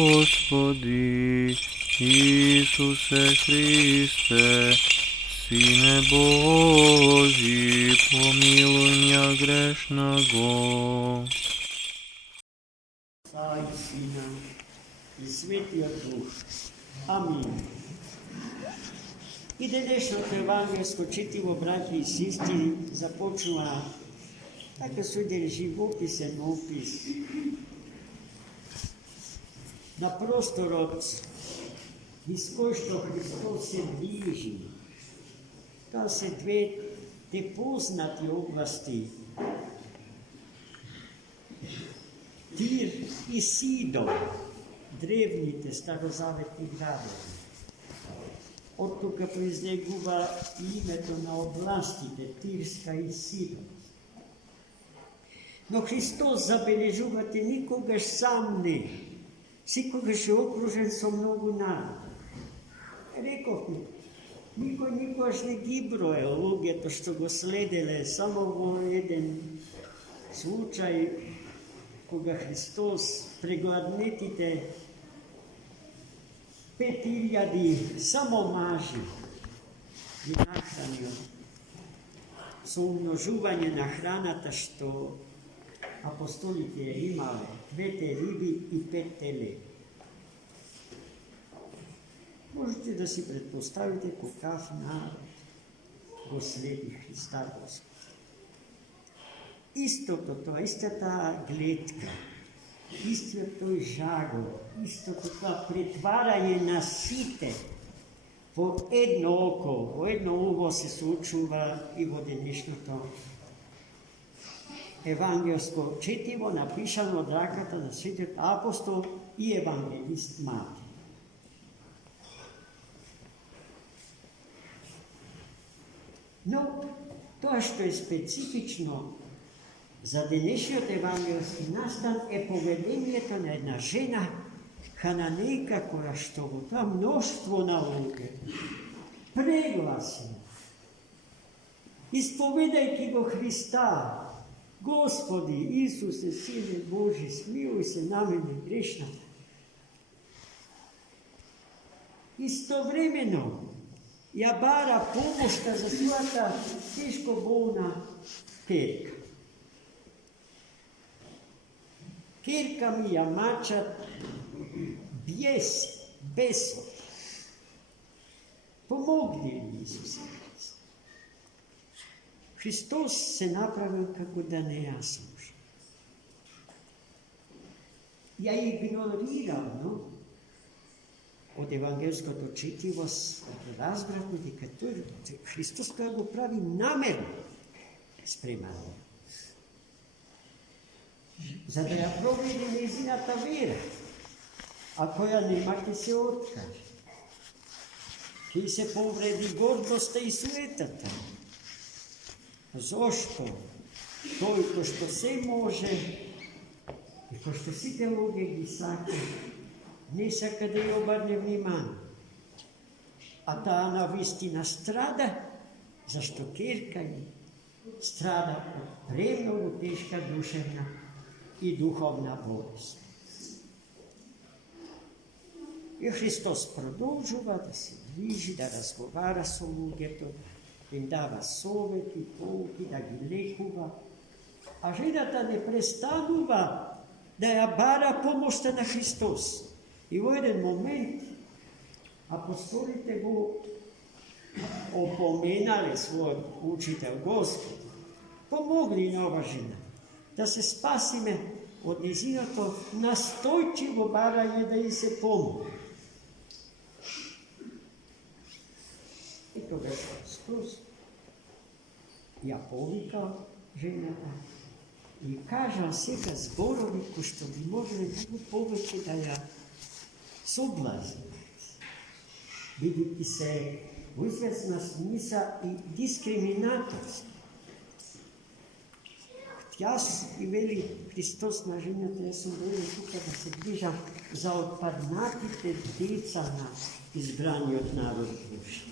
Господи Ісусе Христе, Сине Божий, помилуй меня грешного. Отца и Сина и Светия Дух. Амин. И денешното евангелско четиво, браќи и сестри, започнува така со еден живописен опис на просторот из кој што Христос се движи. Тоа се двете познати области, Тир и Сидон, древните старозаветни градови. От тука произлегува името на областите Тирска и Сидон. Но Христос, забележувате, никогаш сам не, секогаш е окружен со многу народ. Рековме, никој никогаш не ги броел луѓето што го следеле, само во еден случај, кога Христос прегладнетите 5000 само мажи ги нахранил со умножување на храната што апостолите имале, 2 риби и 5 теле. Можете да си предпоставите какав народ го следи Христа Господ. Истото тоа, истата гледка, истиот тој жагор, истото тоа претварање на сите во едно око, во едно уво се случува и во денешното евангелско четиво, напишано од раката на светиот апостол и евангелист Матеј. Но тоа што е специфично за денешниот евангелски настан е поведението на една жена хананејка, која што во тоа мноштво на луѓе прегласи, исповедајќи го Христа: Господи Исусе, Сине Божи, смилуј се на мене грешната. Истовремено ја бара помошта за својата тешко болна керка. Керка ми ја мачат бесот. Помогни ми, Исусе Христе. Христос се направил како да не ја слуша. Ја игнорирал, но од евангелското четиво разбрахме дека Христос тоа го прави намерно спремано, за да ја проведе нејзината вера, а која нема ќе се откаже. Ќе се повреди гордоста и суетата. Зошто? Тој кој што се може и кој што сите луѓе ги сака, не сака да ја обрне внимание. А таа навистина страда, зашто керка ни страда од премногу тешка душевна и духовна болест. И Христос продолжува да се движи, да разговара со луѓето, да им дава совети, полки, да ги лекува. А жената не престанува да ја бара помошта на Христос. И во еден момент апостолите го опоменале својот учител: Господ, помогни на ова жена да се спасиме од нејзиното настојчиво барање да и се помогне. И тогаш Христос ја повикал жената и кажал сега зборови кои што би можеле многу повеќе да ја соблазнат, бидејќи се во известна смисла и дискриминаторски. Јас и вели Христос на жената: јас сум дојден тука да се грижам за отпаднатите деца на избраниот народ Божи.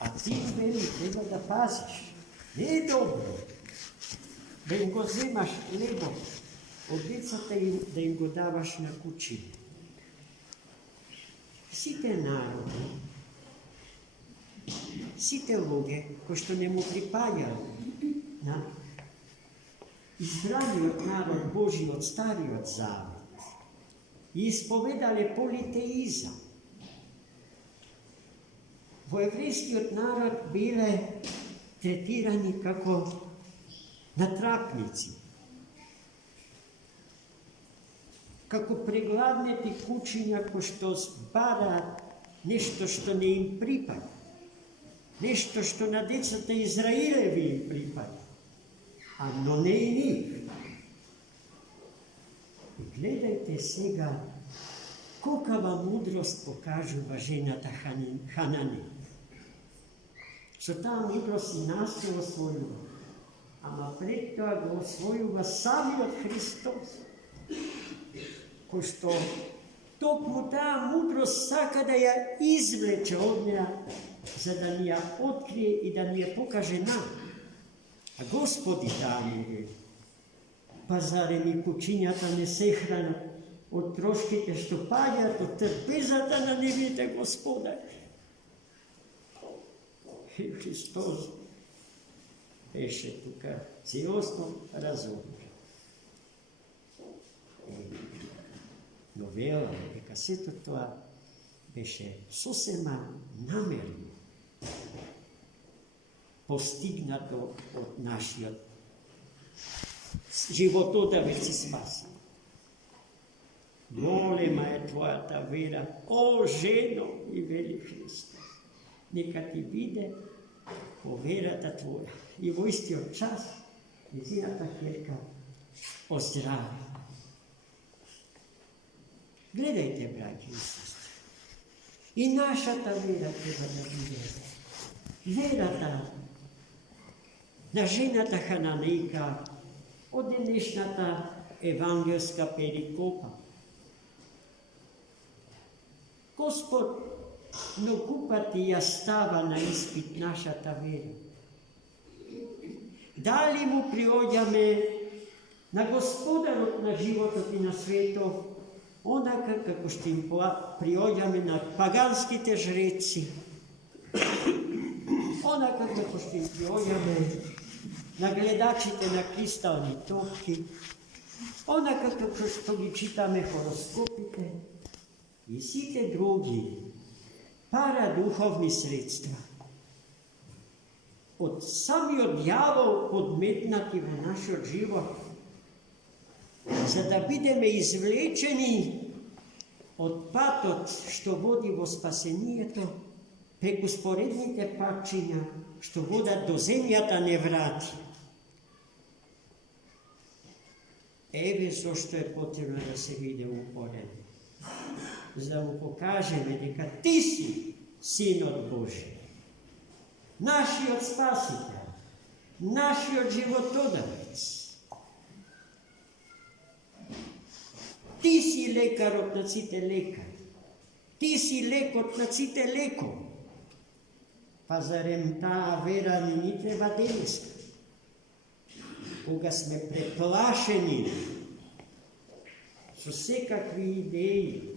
А ти, вели, треба да пазиш. Не е добро да им го земаш лебот од децата да им го даваш на кучине. Сите народи, сите луѓе кои што не му припаѓаат на избраниот народ Божи од Стариот Завет и исповедале политеизам. Во еврејскиот народ биле третирани како натрапници, како прегладнети кучиња кои што бараат нешто што не им припаѓа, нешто што на децата Израилеви им припаѓа, но не и нив. И гледајте сега колкава мудрост покажува жената Хананеја. Со таа мудрост и нас го освојува, ама пред тоа го освојува самиот Христос, кој што токму таа мудрост сака да ја извлече од неа, за да ни ја открие и да ни ја покаже нам. А Господи таа ни вели, па зарем и кучињата не се хранат од трошките што паѓаат од трпезата на нивните господари. И Христос беше тука целосно разумен. Но вела дека сето тоа беше сосема намерно постигнато од нашиот животодавец и спасител. Голема е твојата вера, о жено, и вели Христос. Нека ти биде по верата твоја. И во истиот час незината ќерка оздрави. Гледајте, браќи и сестри, и нашата вера треба да биде верата на жената Хананејка од денешната евангелска перикопа. Господ многу пати ја става на испит нашата вера. Дали му приоѓаме на Господарот на животот и на светот, онака како што им приоѓаме на паганските жреци, онака како што им приоѓаме на гледачите на кристални топки, онака како што ги читаме хороскопите и сите други парадуховни средства. Од самиот дјавол подметнати во нашиот живот, за да бидеме извлечени од патот што води во спасението, преку споредните патчиња што водат до земјата неврати. Еве зошто е потребно да се биде упорен, за да му покажеме дека ти си Синот Божи, нашиот Спасител, нашиот животодавец. Ти си лекарот на сите лекари, ти си лекот на сите лекови. Па зарем таа вера не ни треба денеска, кога сме преплашени со секакви идеи,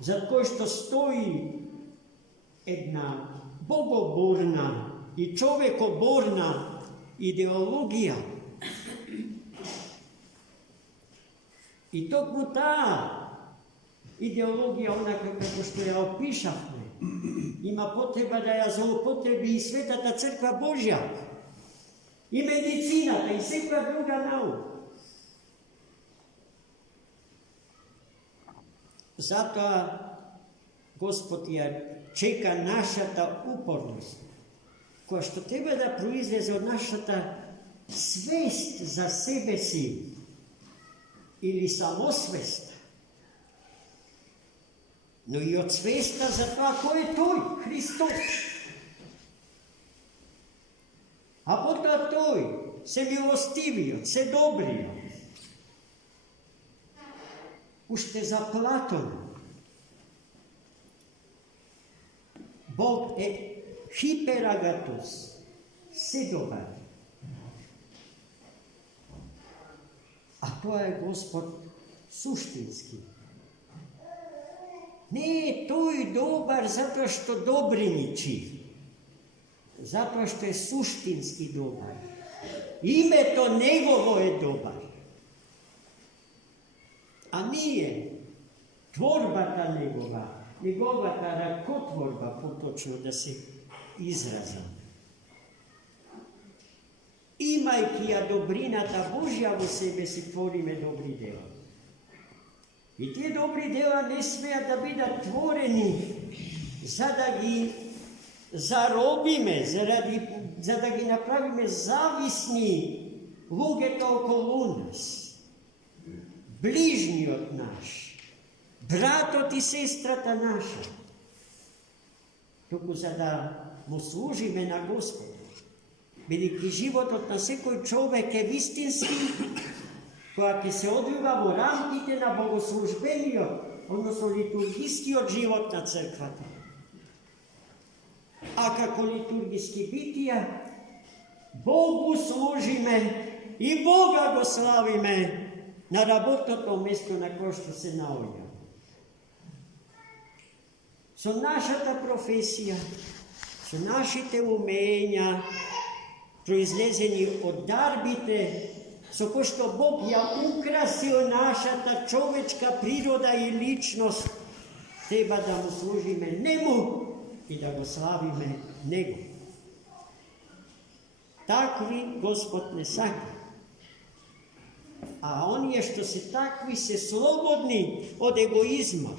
за кој што стои една богоборна и човекоборна идеологија. И токму таа идеологија, онака како што ја опишавме, има потреба да ја злоупотреби и Светата Црква Божја, и медицината, и секоја друга наука. Затоа Господ ја чека нашата упорност, која што треба да произлезе од нашата свест за себе си или самосвест, но и од свеста за тоа кој е тој, Христос. А потоа тој, се милостивиот, се добриот. Уште за Платон, Бог е хиперагатос, се добар. to je Gospod suštinski. Ne, to je dobar zato što dobriniči. Zato što je suštinski dobar. Ime to njegovo je dobar. A nije tvorba ta njegova ta rakotvorba, potočno da se izrazam. Imajkija dobrina ta Božja u sebe si tvorime dobri dela. I tije dobri dela ne smeja da bida tvoreni za da gi zarobime, za da gi napravime zavisni lugeta okolo nas, bližnji od naš, brato ti sestrata naša, toku za da mu služime na Gospodu. Veliki život od na sekoj čovek je istinski, koja ke se odviva u raмките na bogoslužbenio, odnosno liturgijskio život na crkvata. A kako liturgijski bitija, Bogu služime i Boga go slavime na rabotното mesto na koje što se naolja. So našата profesija, so našite umenja, proizlezeni od darbite, so ko što Bog ja ukrasio našata čovečka priroda i ličnost, treba da mu služime njemu i da go slavime njegu. Takvi Gospod ne saka. A on je što se takvi se slobodni od egoizma,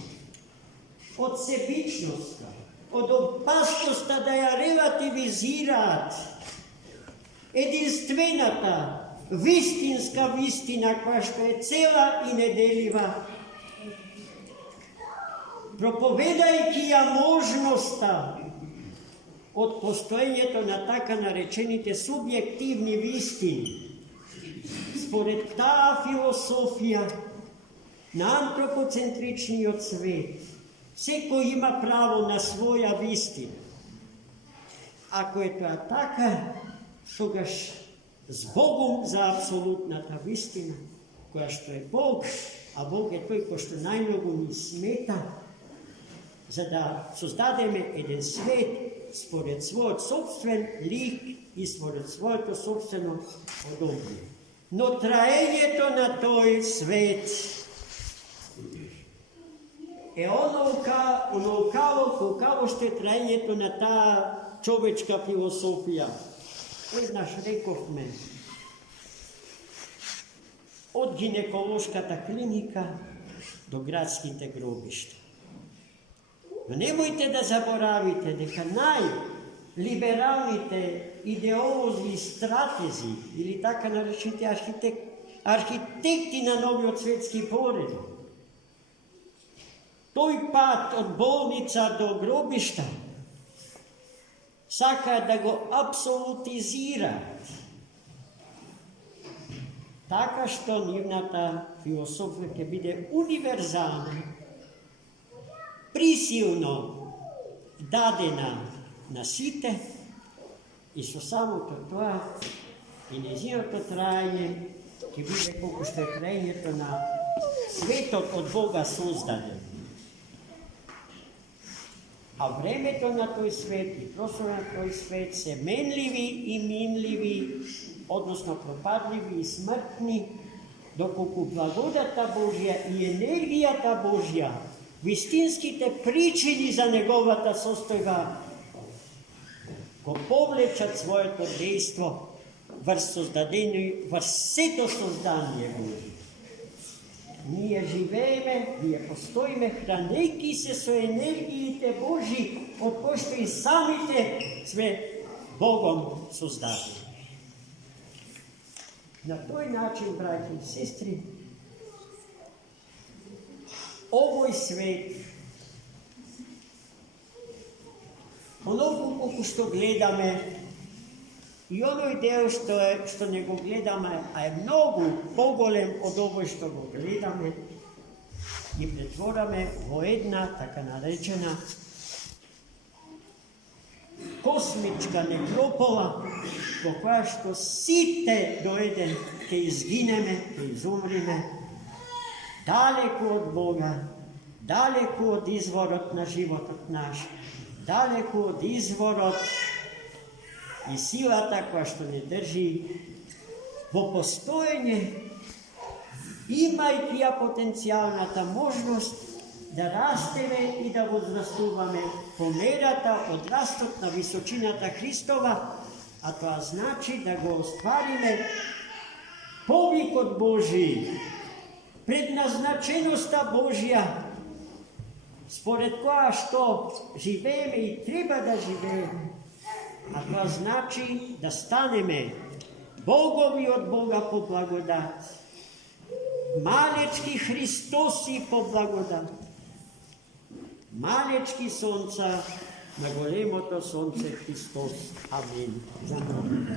od sebičnosti, od opasnosti da ja relativizirat единствената, вистинска вистина, koja što je cela i nedeljiva, проповедайки ја можноста od postojenjето на така наречените субјективни вистини. Според таа философија на антропоцентричниот свет, секој има право на своја вистина. Ако е тоа така, тогаш с Богом за апсолутната вистина, која што е Бог, а Бог е тој кој што најмногу ни смета, за да создадеме еден свет според својот собствен лик и според своето собствено подобие. Но траењето на тој свет е онолкаво што е траењето на таа човечка философија. Еднаш рековме, од гинеколошката клиника до градските гробишта. Но немојте да заборавите дека најлибералните идеолози и стратези, или така наречените архитекти на новиот светски поред, тој пат од болница до гробишта, сакаат да го абсолютизираат, така што нивната философија ќе биде универзална, присилно дадена на сите и со самото тоа и нејзиното траење ќе биде колку што е траењето на светот од Бога создаден. А времето на тој свет и просторот на тој свет се менливи и минливи, односно пропадливи и смртни, доколку благодата Божја и енергијата Божја, вистинските причини за неговата состојба, го повлечат своето дејство врз сето создание Божје. Ние живееме, ние постоиме, хранејки се со енергиите Божи, од кои што и самите сме Богом создадени. На тој начин, браќи и сестри, овој свет, онолку колку што гледаме, и оној дел што не го гледаме, а е многу поголем од овој што го гледаме, и претвораме во една така наречена космичка некропола, Покога што сите дојдем, ке изгинеме, ке изумриме, далеку од Бога, далеку од изворот на животот наш, далеку од изворот и силата која што не држи во постоење, имајќи ја потенцијалната можност да растеме и да возрастуваме по мерата од растот на височината Христова, а тоа значи да го оствариме повикот Божи, предназначеноста Божја, според која што живееме и треба да живееме, а тоа значи да станеме Богови од Бога по благодат, малечки Христоси по благодат, малечки сонца на големото сонце Христос. Амин. За много.